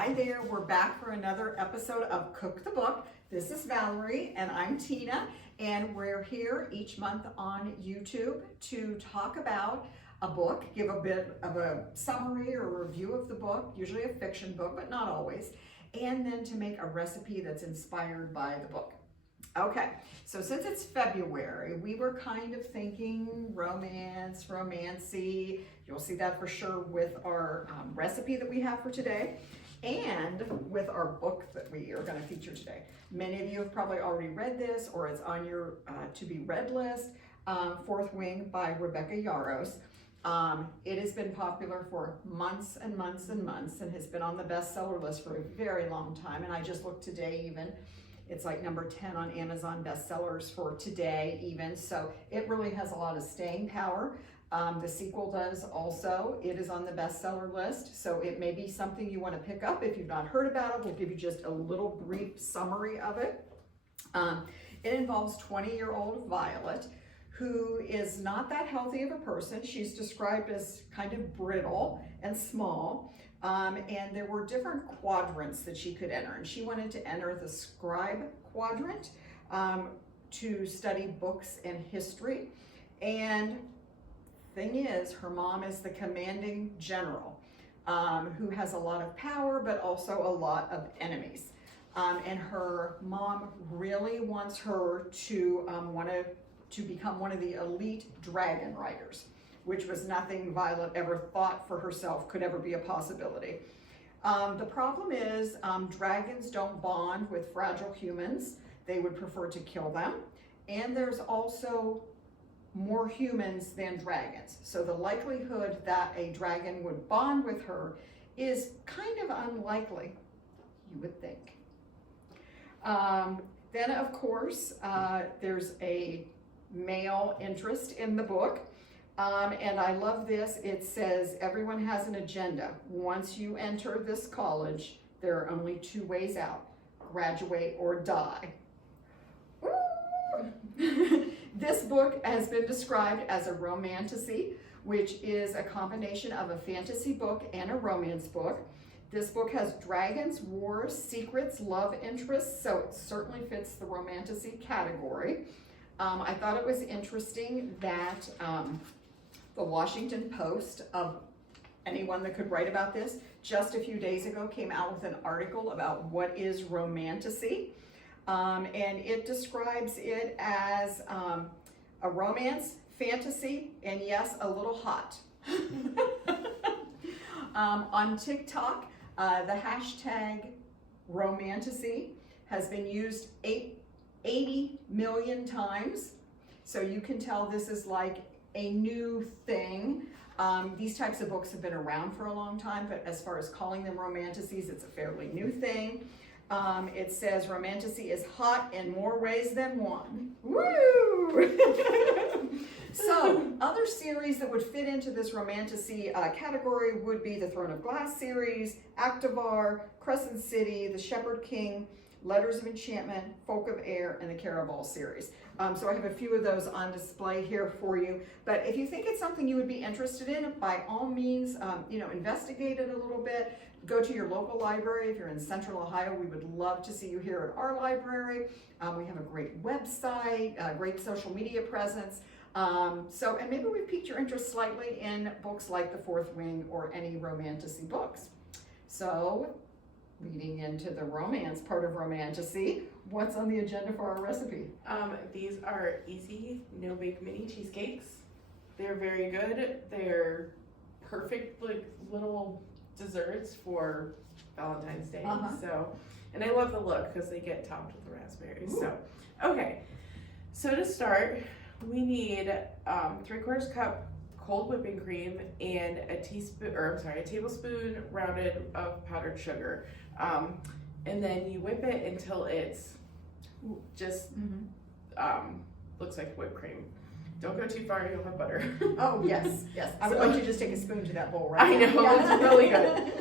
Hi there, we're back for another episode of Cook the Book. This is Valerie and I'm Tina, and we're here each month on YouTube to talk about a book, give a bit of a summary or review of the book, usually a fiction book, but not always, and then to make a recipe that's inspired by the book. Okay, so since it's February, we were kind of thinking romance, romancy. You'll see that for sure with our recipe that we have for today and with our book that we are going to feature today. Many of you have probably already read this or it's on your to-be read list, Fourth Wing by Rebecca Yarros. It has been popular for months and months and months and has been on the bestseller list for a very long time. And I just looked today even. It's like number 10 on Amazon bestsellers for today even. So it really has a lot of staying power. The sequel does also. It is on the bestseller list. So it may be something you want to pick up if you've not heard about it. We'll give you just a little brief summary of it. It involves 20-year-old Violet, who is not that healthy of a person. She's described as kind of brittle and small. And there were different quadrants that she could enter, and she wanted to enter the scribe quadrant to study books and history. And thing is, her mom is the commanding general who has a lot of power, but also a lot of enemies. And her mom really wants her to become one of the elite dragon riders, which was nothing Violet ever thought for herself could ever be a possibility. The problem is dragons don't bond with fragile humans. They would prefer to kill them. And there's also more humans than dragons. So the likelihood that a dragon would bond with her is kind of unlikely, you would think. Then of course, there's a male interest in the book. And I love this. It says everyone has an agenda. Once you enter this college, there are only two ways out: graduate or die. This book has been described as a romantasy, which is a combination of a fantasy book and a romance book. This book has dragons, wars, secrets, love interests, so it certainly fits the romantasy category. I thought it was interesting that the Washington Post, of anyone that could write about this, just a few days ago came out with an article about what is romantasy. And it describes it as a romance, fantasy, and yes, a little hot. On TikTok, the hashtag romantasy has been used 80 million times. So you can tell this is like a new thing. These types of books have been around for a long time, but as far as calling them romantasies, it's a fairly new thing. It says romantasy is hot in more ways than one. Woo! So other series that would fit into this romantasy category would be the Throne of Glass series, Activar, Crescent City, The Shepherd King, Letters of Enchantment, Folk of Air, and the Caraval series. So I have a few of those on display here for you. But if you think it's something you would be interested in, by all means, investigate it a little bit. Go to your local library. If you're in Central Ohio, we would love to see you here at our library. We have a great website, a great social media presence. And maybe we've piqued your interest slightly in books like The Fourth Wing or any romantasy books. So, leading into the romance part of romantasy, what's on the agenda for our recipe? These are easy, no-bake mini cheesecakes. They're very good. They're perfect like little desserts for Valentine's Day. So, and I love the look because they get topped with the raspberries. Ooh. So, okay. So to start, we need 3/4 cup cold whipping cream and a tablespoon rounded of powdered sugar. And then you whip it until it's just looks like whipped cream. Don't go too far, you'll have butter. Oh, yes, yes. I would like you to just take a spoon to that bowl right I know, now. it's really good.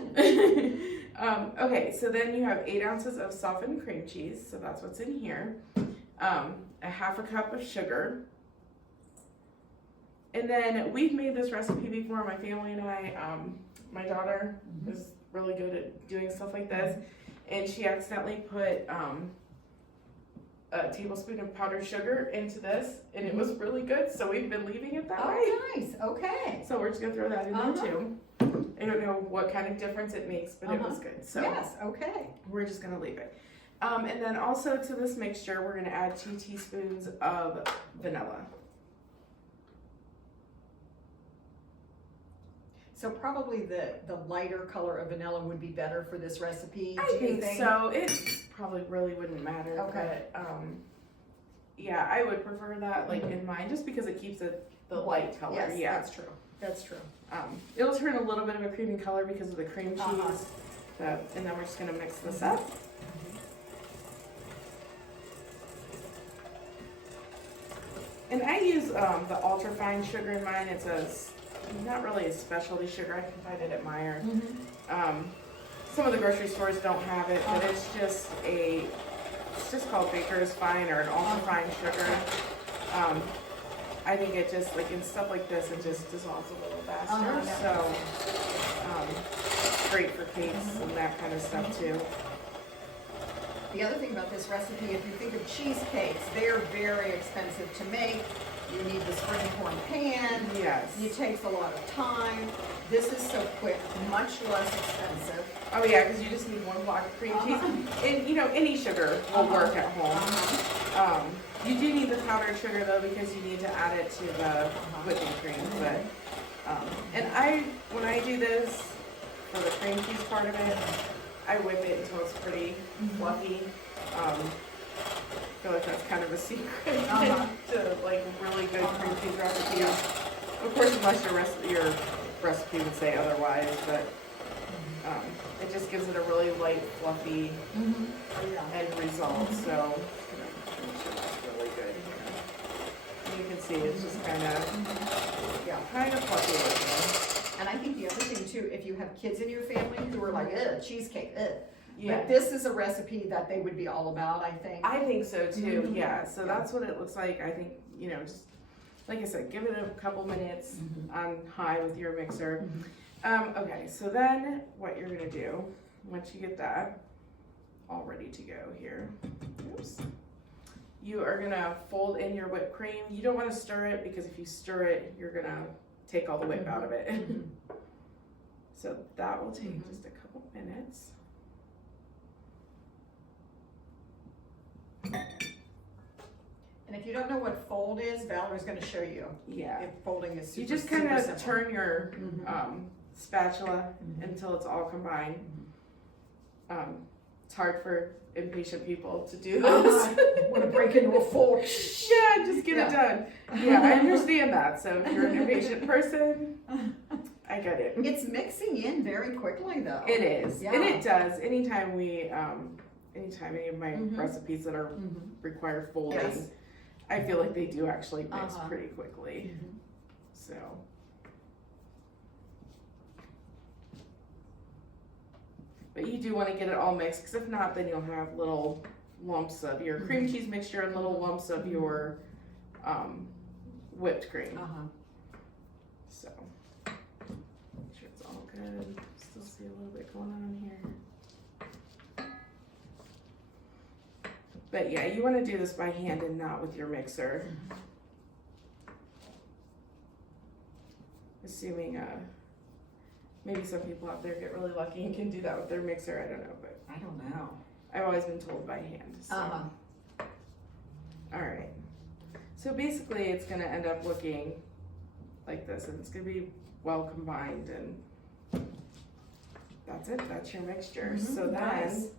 Okay, so then you have 8 ounces of softened cream cheese, so that's what's in here. A 1/2 cup of sugar. And then we've made this recipe before, my family and I. My daughter is really good at doing stuff like this, and she accidentally put a tablespoon of powdered sugar into this, and it was really good, so we've been leaving it that way. Oh, nice. Okay. So we're just gonna throw that in there too. I don't know what kind of difference it makes, but it was good. So Yes. Okay. we're just gonna leave it. And then also to this mixture, we're gonna add 2 teaspoons of vanilla. So probably the lighter color of vanilla would be better for this recipe. I do you think so. It probably really wouldn't matter. Okay. But yeah, I would prefer that like in mine just because it keeps it the light color. Yes, Yeah. that's true. That's true. It'll turn a little bit of a creamy color because of the cream cheese. And then we're just gonna mix this up. And I use the ultra fine sugar in mine. It's not really a specialty sugar. I can find it at Meijer. Some of the grocery stores don't have it, but it's just called Baker's Fine or an ultra fine sugar. I think it just like in stuff like this, it just dissolves a little faster. So great for cakes and that kind of stuff too. The other thing about this recipe, if you think of cheesecakes, they're very expensive to make. You need the spring corn pan. Yes. It takes a lot of time. This is so quick, much less expensive. Oh yeah, because you just need 1 block of cream cheese. And you know, any sugar will work at home. You do need the powdered sugar though because you need to add it to the whipping cream. But and when I do this for the cream cheese part of it, I whip it until it's pretty fluffy. I feel like that's kind of a secret to like really good cream cheese recipes. Of course, unless your recipe would say otherwise, but it just gives it a really light, fluffy end result. So make sure that's really good here. And you can see it's just kind of fluffy looking. And I think the other thing too, if you have kids in your family who are like, ugh, cheesecake, ugh. Yeah. But this is a recipe that they would be all about, I think. I think so too, yeah. So that's what it looks like. I think, you know, just like I said, give it a couple minutes on high with your mixer. Okay, so then what you're gonna do, once you get that all ready to go here, you are gonna fold in your whipped cream. You don't wanna stir it because if you stir it, you're gonna take all the whip out of it. So that will take just a couple minutes. And if you don't know what fold is, Valerie's going to show you. Yeah. If folding is super, You just kind of simple. turn your spatula until it's all combined. It's hard for impatient people to do this. Want to break into a fold. Yeah, just get it done. Yeah, I understand that. So if you're an impatient person, I get it. It's mixing in very quickly though. It is. Yeah. And it does. Anytime any of my recipes that are require folding, I feel like they do actually mix pretty quickly. So. But you do want to get it all mixed, because if not, then you'll have little lumps of your cream cheese mixture and little lumps of your whipped cream. So, make sure it's all good. Still see a little bit going on here. But yeah, you want to do this by hand and not with your mixer. Assuming maybe some people out there get really lucky and can do that with their mixer. I don't know, but I don't know. I've always been told by hand. So. All right. So basically, it's going to end up looking like this, and it's going to be well combined, and that's it. That's your mixture. So then,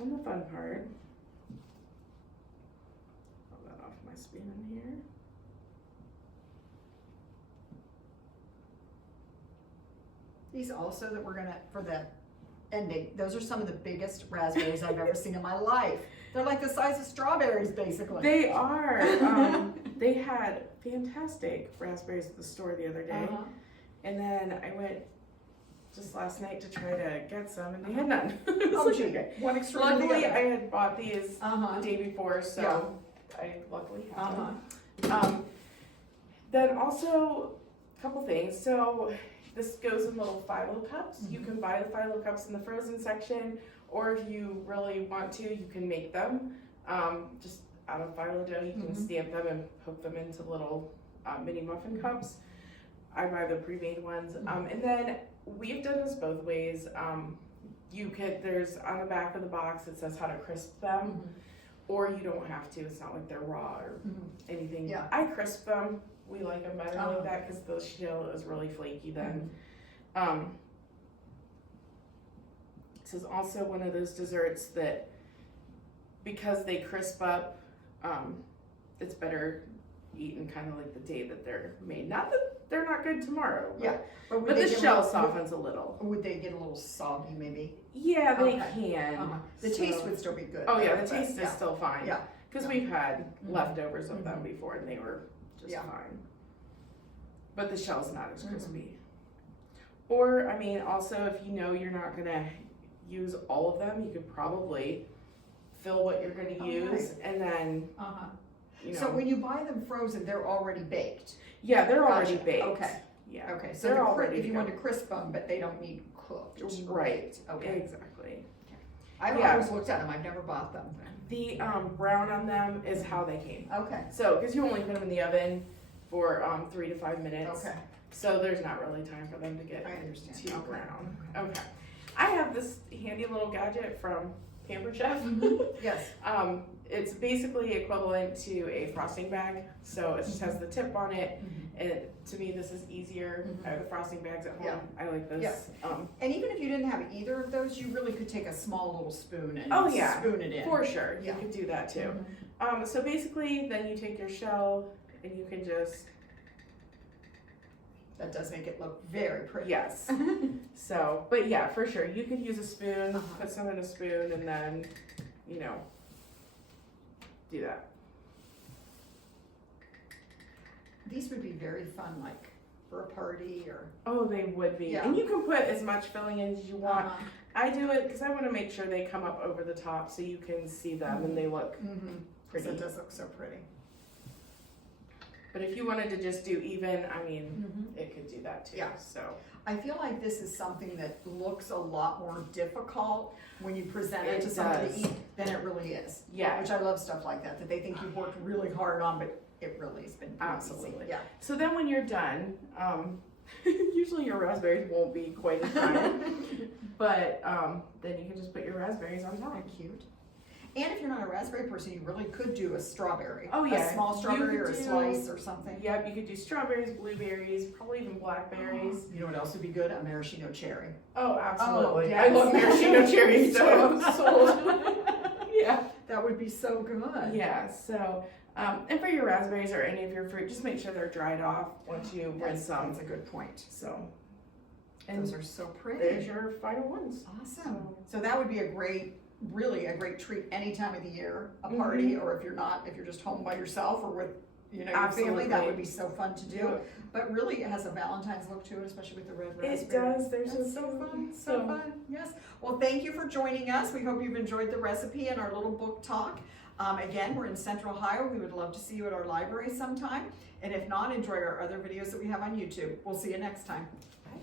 on the fun part, pull that off my spoon in here. These also that we're gonna, for the ending, those are some of the biggest raspberries I've ever seen in my life. They're like the size of strawberries, basically. They are. They had fantastic raspberries at the store the other day. And then I went just last night to try to get some, and they had none. Oh, gee. Okay. One extreme Luckily, I had bought these the day before, so Yeah. I luckily had them. Then also, a couple things. So this goes in little phyllo cups. You can buy the phyllo cups in the frozen section, or if you really want to, you can make them. Just out of phyllo dough, you can stamp them and poke them into little mini muffin cups. I buy the pre-made ones. And then we've done this both ways. There's on the back of the box, it says how to crisp them, or you don't have to. It's not like they're raw or anything. Yeah. I crisp them. We like them better like that because the shell is really flaky then. This is also one of those desserts that, because they crisp up, it's better eaten kind of like the day that they're made. Not that they're not good tomorrow. But the shell softens a little. Would they get a little soggy maybe? Yeah, they can. The taste would still be good. Oh yeah, the taste is still fine. Yeah. Because we've had leftovers of them before and they were just fine. But the shell's not as crispy. Or, I mean, also if you know you're not gonna use all of them, you could probably fill what you're gonna use and then, you know. So when you buy them frozen, they're already baked? Yeah, they're already baked. Okay. Yeah. Okay, so they're already if you want to crisp them, but they don't need cooked. Right. Okay. Exactly. I've always looked at them, I've never bought them. The brown on them is how they came. Okay. So, because you only put them in the oven for 3 to 5 minutes. Okay. So there's not really time for them to get too brown. Okay. I have this handy little gadget from Pampered Chef. Yes. It's basically equivalent to a frosting bag. So it just has the tip on it. And to me, this is easier. I have the frosting bags at home. Yeah. I like this. Yeah. And even if you didn't have either of those, you really could take a small little spoon and spoon it in. For sure. Yeah. You could do that too. So basically, then you take your shell and you can just. That does make it look very pretty. Yes. So, but yeah, for sure. You could use a spoon, put some in a spoon, and then, you know, do that. These would be very fun, like for a party or. Oh, they would be. Yeah. And you can put as much filling in as you want. I do it because I want to make sure they come up over the top so you can see them and they look pretty. It does look so pretty. But if you wanted to just do even, I mean, it could do that too. Yeah. So I feel like this is something that looks a lot more difficult when you present it to somebody to eat than it really is. Yeah. Which I love stuff like that they think you've worked really hard on, but it really has been absolutely. Easy. Yeah. So then when you're done, usually your raspberries won't be quite as fine, but then you can just put your raspberries on top. They're cute. And if you're not a raspberry person, you really could do a strawberry. Oh yeah. A small strawberry or a slice or something. Yep, you could do strawberries, blueberries, probably even blackberries. You know what else would be good? A maraschino cherry. Oh, absolutely. Yes. I love maraschino cherries, so I'm sold. Yeah. That would be so good. Yeah, so, and for your raspberries or any of your fruit, just make sure they're dried off once you rinse them. That's a good point. So. And those are so pretty. There's your final ones. Awesome. So that would be really a great treat any time of the year, a party, or if you're just home by yourself or with, you know, your family, that would be so fun to do. Yeah. But really it has a Valentine's look to it, especially with the red raspberry. It does. They're so fun. So fun. Yes. Well, thank you for joining us. We hope you've enjoyed the recipe and our little book talk. Again, we're in Central Ohio. We would love to see you at our library sometime. And if not, enjoy our other videos that we have on YouTube. We'll see you next time. Bye.